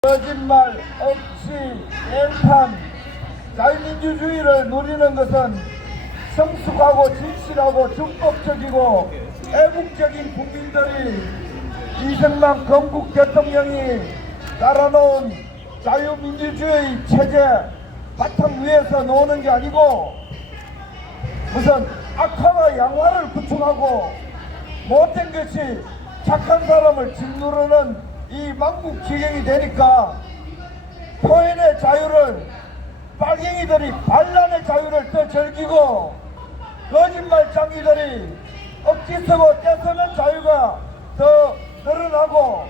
거짓말, 억지, 엠판, 자유민주주의를 누리는 것은 성숙하고 진실하고 준법적이고 애국적인 국민들이 이승만 건국 대통령이 따라놓은 자유민주주의 체제 바탕 위에서 노는 게 아니고 무슨 악화와 양화를 구축하고 못된 것이 착한 사람을 짓누르는 이 망국지경이 되니까 표현의 자유를 빨갱이들이 반란의 자유를 더 즐기고 거짓말장이들이 억지 쓰고 떼쓰는 자유가 더 늘어나고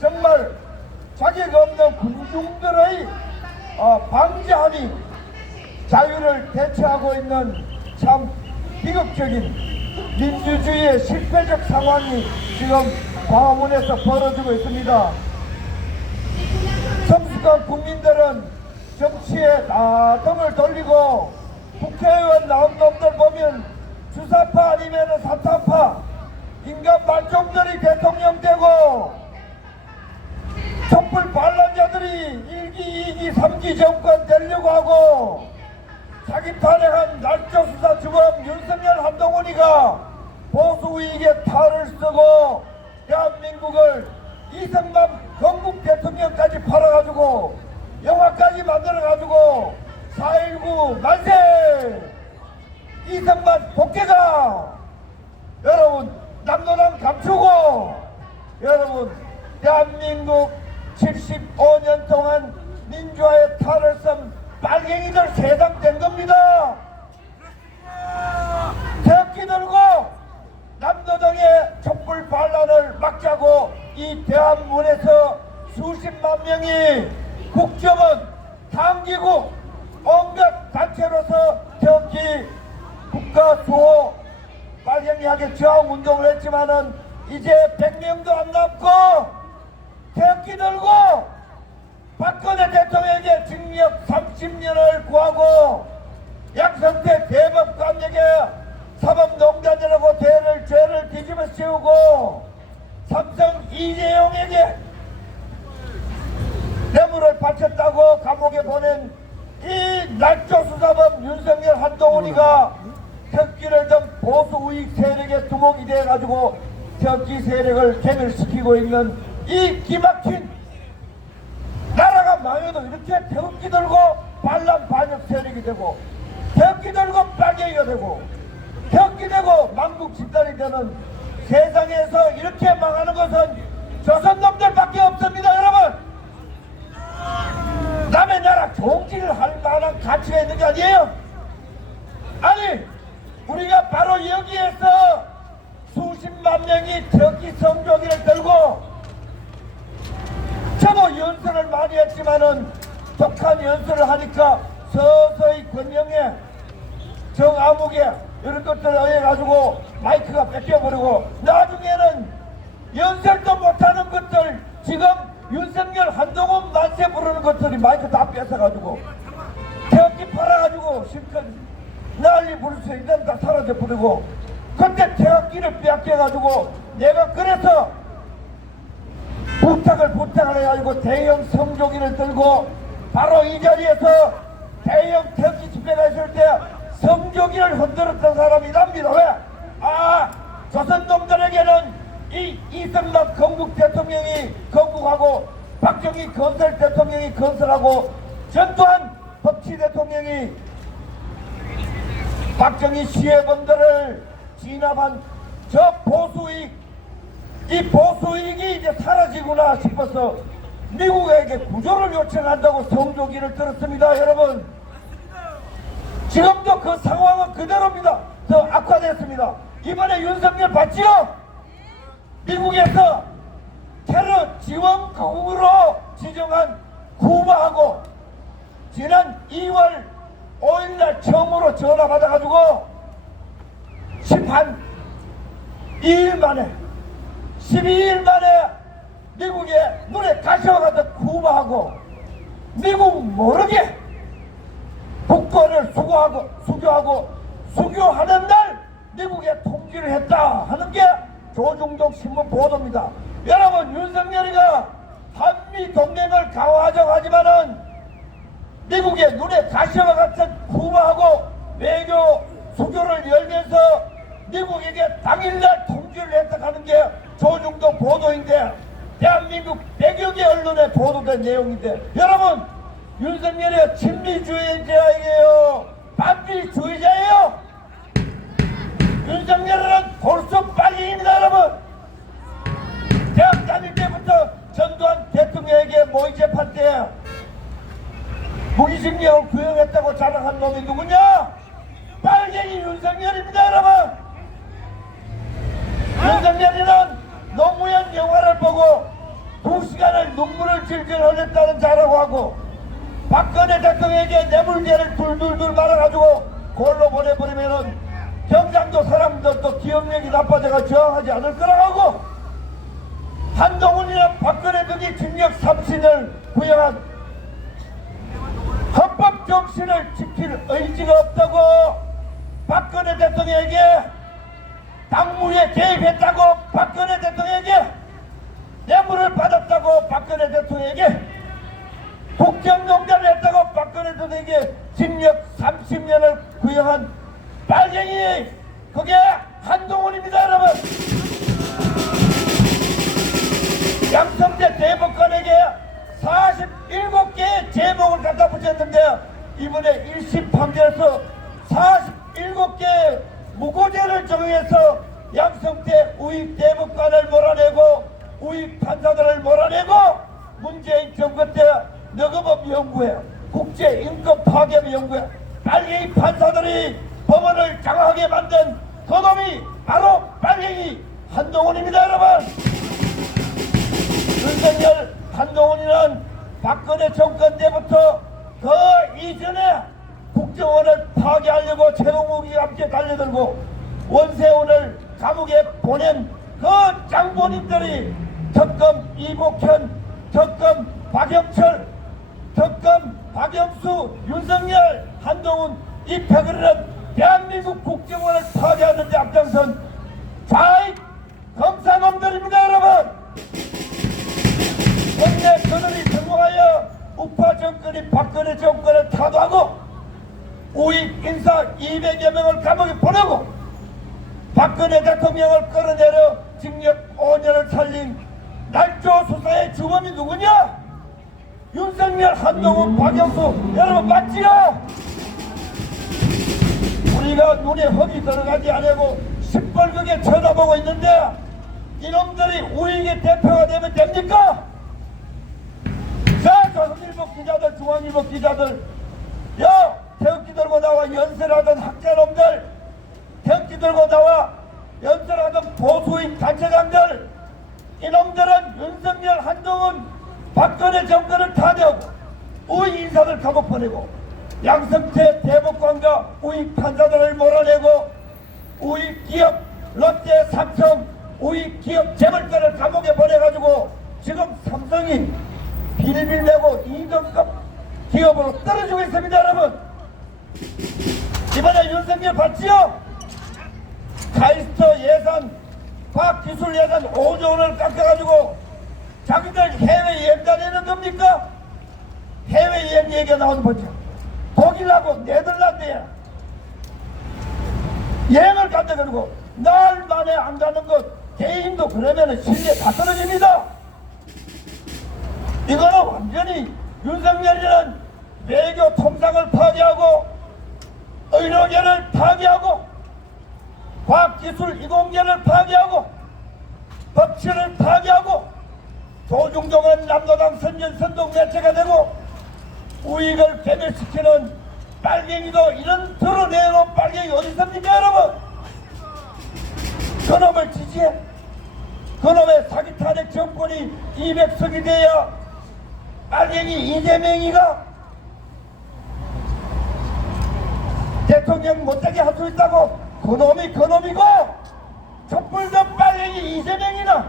정말 자격 없는 군중들의 방지함이 자유를 대체하고 있는 참 비극적인 민주주의의 실패적 상황이 지금 광화문에서 벌어지고 있습니다. 성숙한 국민들은 정치에 다 등을 돌리고 국회의원 나온 놈들 보면 주사파 아니면 사타파 인간 말종들이 대통령 되고 촛불 반란자들이 1기, 2기, 3기 정권 되려고 하고 자기 탄핵한 날조수사주범 윤석열 한동훈이가 보수위기에 탈을 쓰고 대한민국을 이승만 건국 대통령까지 팔아가지고 영화까지 만들어가지고 4.19 만세 이승만 복귀가 여러분 남도당 감추고 여러분 대한민국 75년 동안 민주화의 탈을 쓴 빨갱이들 세상된 겁니다. 태극기 들고 남도당의 촛불 반란을 막자고 이 대한문에서 수십만 명이 국정원, 당기국, 온갖 단체로서 태극기 국가수호 빨갱이하게 저항운동을 했지만은 이제 100명도 안 남고 태극기 들고 박근혜 대통령에게 징역 30년을 구하고 양성태 대법관에게 사법농단이라고 죄를 뒤집어 씌우고 삼성 이재용에게 뇌물을 바쳤다고 감옥에 보낸 이 날조수사범 윤석열 한동훈이가 태극기를 든 보수우익 세력의 두목이 돼가지고 태극기 세력을 괴멸시키고 있는 이 기막힌 나라가 망해도 이렇게 태극기 들고 반란 반역 세력이 되고 태극기 들고 빨갱이가 되고 태극기 되고 망국 집단이 되는 세상에서 이렇게 망하는 것은 조선놈들밖에 없습니다. 여러분 남의 나라 종지를 할 만한 가치가 있는 게 아니에요. 아니 우리가 바로 여기에서 수십만 명이 태극기 성조기를 들고 저도 연설을 많이 했지만은 독한 연설을 하니까 서서히 권영에 정아무개 이런 것들에 의해 가지고 마이크가 뺏겨버리고 나중에는 연설도 못하는 것들 지금 윤석열 한동훈 만세 부르는 것들이 마이크 다 뺏어가지고 태극기 팔아가지고 실컷 난리 부를 수 있는 다 사라져버리고 그때 태극기를 빼앗겨가지고 내가 그래서 부탁을 해가지고 대형 성조기를 들고 바로 이 자리에서 대형 태극기 집회가 있을 때 성조기를 흔들었던 사람이 납니다. 왜? 조선놈들에게는 이승만 건국 대통령이 건국하고 박정희 건설 대통령이 건설하고 전두환 법치 대통령이 박정희 시해범들을 진압한 저 보수익 이 보수익이 이제 사라지구나 싶어서 미국에게 구조를 요청한다고 성조기를 들었습니다. 여러분 지금도 그 상황은 그대로입니다. 더 악화됐습니다. 이번에 윤석열 봤지요? 미국에서 테러 지원국으로 지정한 쿠바하고 지난 2월 5일날 처음으로 전화 받아가지고 12일 만에 미국에 눈에 가셔가지고 쿠바하고 미국 모르게 국권을 수교하는 날 미국에 통지를 했다 하는 게 조중동 신문 보도입니다. 여러분 윤석열이가 한미 동맹을 강화하자고 하지만은 미국의 눈에 가시와 같은 쿠바하고 외교 수교를 열면서 미국에게 당일날 통지를 했다는 게 조중동 보도인데 대한민국 100여 개 언론에 보도된 내용인데 여러분 윤석열이 친미주의자예요? 반미주의자예요? 윤석열은 골수 빨갱이입니다 여러분. 대학 다닐 때부터 전두환 대통령에게 모의 재판 때 무기징역을 구형했다고 자랑한 놈이 누구냐? 빨갱이 윤석열입니다 여러분. 윤석열이는 노무현 영화를 보고 2시간을 눈물을 질질 흘렸다는 자라고 하고 박근혜 대통령에게 뇌물죄를 둘둘둘 말아가지고 골로 보내버리면은 경상도 사람들도 기억력이 나빠져가 저항하지 않을 거라고 하고 한동훈이나 박근혜 등이 징역 30년을 구형한 헌법 정신을 지킬 의지가 없다고 박근혜 대통령에게 당무에 개입했다고 박근혜 대통령에게 뇌물을 받았다고 박근혜 대통령에게 국정농단을 했다고 박근혜 대통령에게 징역 30년을 구형한 빨갱이 그게 한동훈입니다 여러분. 양성태 대법관에게 47개의 제목을 갖다 붙였는데 이번에 1심 판결에서 47개의 무고죄를 적용해서 양성태 우익 대법관을 몰아내고 우익 판사들을 몰아내고 문재인 정부 때 너그법 연구회 국제인권 파괴 연구회 빨갱이 판사들이 법원을 장악하게 만든 그놈이 바로 빨갱이 한동훈입니다 여러분. 윤석열 한동훈이는 박근혜 정권 때부터 그 이전에 국정원을 파괴하려고 최동욱이와 함께 달려들고 원세훈을 감옥에 보낸 그 장본인들이 특검 이복현, 특검 박영철, 특검 박영수, 윤석열, 한동훈 이 패거리는 대한민국 국정원을 파괴하는 데 앞장선 좌익 검사놈들입니다 여러분. 그런데 그들이 성공하여 우파 정권이 박근혜 정권을 타도하고 우익 인사 200여 명을 감옥에 보내고 박근혜 대통령을 끌어내려 징역 5년을 살린 날조 수사의 주범이 누구냐? 윤석열, 한동훈, 박영수 여러분 맞지요? 우리가 눈에 흙이 들어가지 않고 시뻘겋게 쳐다보고 있는데 이놈들이 우익의 대표가 되면 됩니까? 자, 조선일보 기자들, 중앙일보 기자들 야! 태극기 들고 나와 연설하던 학자놈들 태극기 들고 나와 연설하던 보수인 단체장들 이놈들은 윤석열, 한동훈, 박근혜 정권을 타대하고 우익 인사들 감옥 보내고 양성태 대법관과 우익 판사들을 몰아내고 우익 기업 롯데, 삼성, 우익 기업 재벌들을 감옥에 보내가지고 지금 삼성이 비리를 내고 2등급 기업으로 떨어지고 있습니다 여러분. 이번에 윤석열 봤지요? 카이스트 예산, 과학기술 예산 5조 원을 깎아가지고 자기들 해외여행 다니는 겁니까? 해외여행 얘기가 나오는 거죠. 독일하고 네덜란드에 여행을 간다 그러고 날 만에 안 가는 것 개인도 그러면 실력 다 떨어집니다. 이거는 완전히 윤석열이는 외교 통상을 파괴하고 의료계를 파괴하고 과학기술 이공계를 파괴하고 법치를 파괴하고 조중동은 남도당 선전선동 매체가 되고 우익을 괴멸시키는 빨갱이도 이런 드러내놓은 빨갱이 어디 있습니까 여러분? 그놈을 지지해. 그놈의 사기 탄핵 정권이 200석이 돼야 빨갱이 이재명이가 대통령 못되게 할 수 있다고 그놈이 그놈이고 촛불던 빨갱이 이재명이나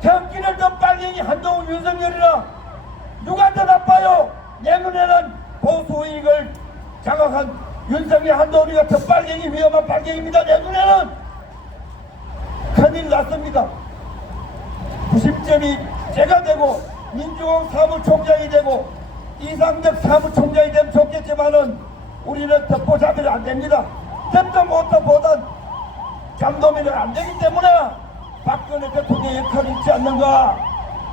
태극기를 던 빨갱이 한동훈 윤석열이나 누가 더 나빠요? 내 눈에는 보수 이익을 장악한 윤석열 한동훈이가 더 빨갱이 위험한 빨갱이입니다. 내 눈에는 큰일 났습니다. 90점이 제가 되고 민주홍 사무총장이 되고 이상적 사무총장이 되면 좋겠지만은 우리는 덮보잡이는 안 됩니다. 덮도 못 덮보던 잠도미는 안 되기 때문에 박근혜 대통령의 역할이 있지 않는가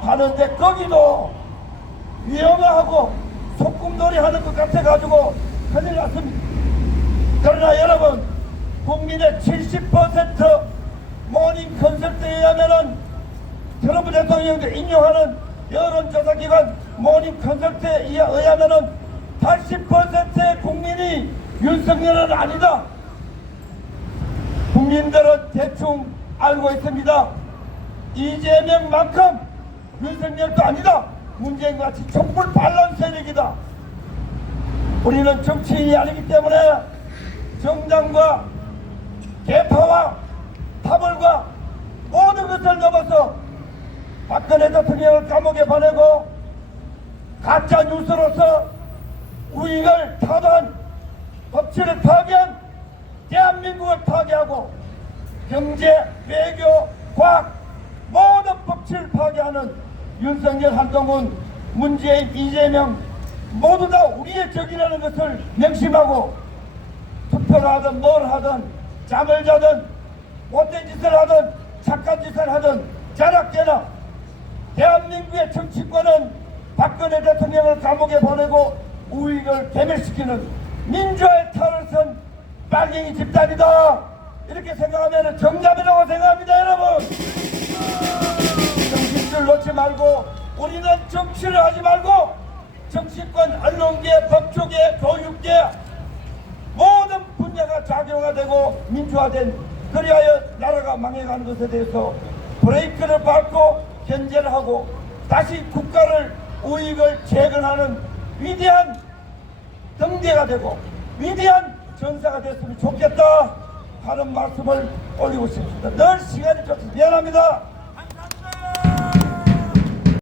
하는데 거기도 위험하고 소꿉놀이 하는 것 같아가지고 큰일 났습니다. 그러나 여러분, 국민의 70% 모닝 컨설트에 의하면은 트럼프 대통령도 인용하는 여론조사기관 모닝 컨설트에 의하면은 80%의 국민이 윤석열은 아니다. 국민들은 대충 알고 있습니다. 이재명만큼 윤석열도 아니다. 문재인같이 촛불 반란 세력이다. 우리는 정치인이 아니기 때문에 정당과 개파와 파벌과 모든 것을 넘어서 박근혜 대통령을 감옥에 보내고 가짜 뉴스로서 우익을 타도한 법치를 파괴한 대한민국을 파괴하고 경제, 외교, 과학 모든 법치를 파괴하는 윤석열, 한동훈, 문재인, 이재명 모두 다 우리의 적이라는 것을 명심하고 투표를 하든 뭘 하든 잠을 자든 못된 짓을 하든 착한 짓을 하든 자락되나 대한민국의 정치권은 박근혜 대통령을 감옥에 보내고 우익을 괴멸시키는 민주화의 탈을 선 빨갱이 집단이다. 이렇게 생각하면 정답이라고 생각합니다. 여러분, 정신줄 놓지 말고 우리는 정치를 하지 말고 정치권, 언론계, 법조계, 교육계 모든 분야가 작용화되고 민주화된, 그리하여 나라가 망해가는 것에 대해서 브레이크를 밟고 견제를 하고 다시 국가를, 우익을 재건하는 위대한 등대가 되고 위대한 전사가 됐으면 좋겠다 하는 말씀을 올리고 싶습니다. 늘 시간이 좀 미안합니다.